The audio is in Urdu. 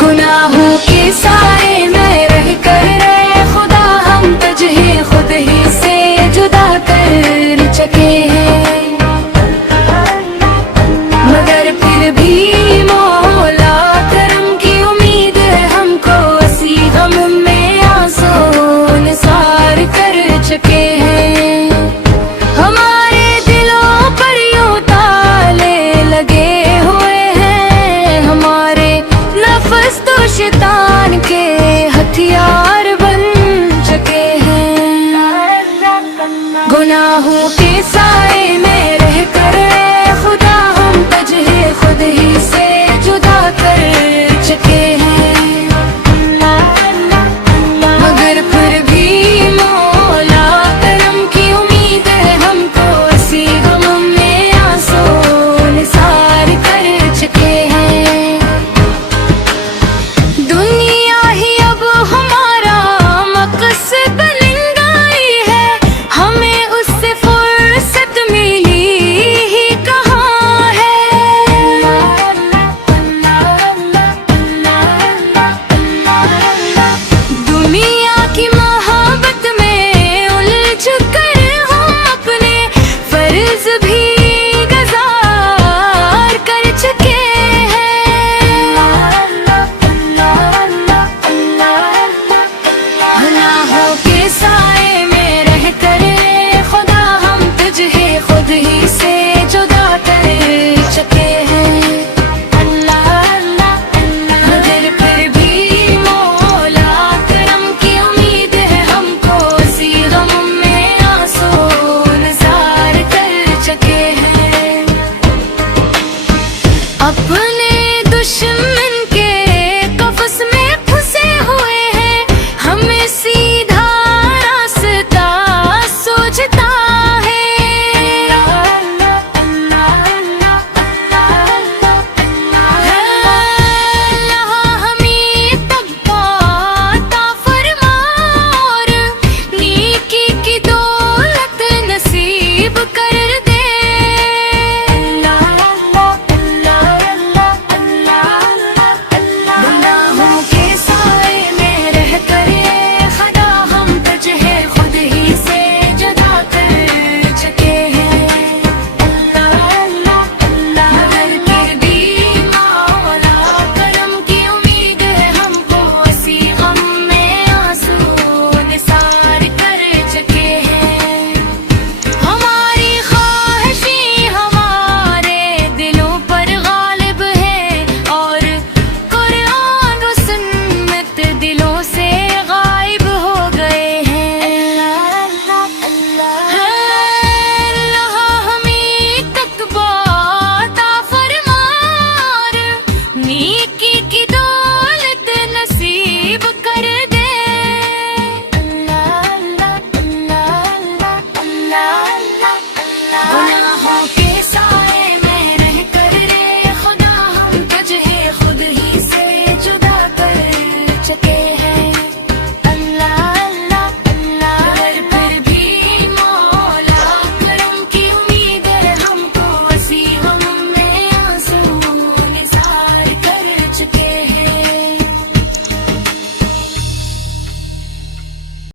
گناہوں کے سائے میں رہ کر رے خدا ہم تجھے خود ہی سے جدا کر چکے ہیں، مگر پھر بھی مولا کرم کی امید ہے ہم کو، اسی غم میں آنسو نثار کر چکے ہیں، ہمارے دلوں پر یوں تالے لگے ہوئے ہیں، ہمارے نفس تو شیطان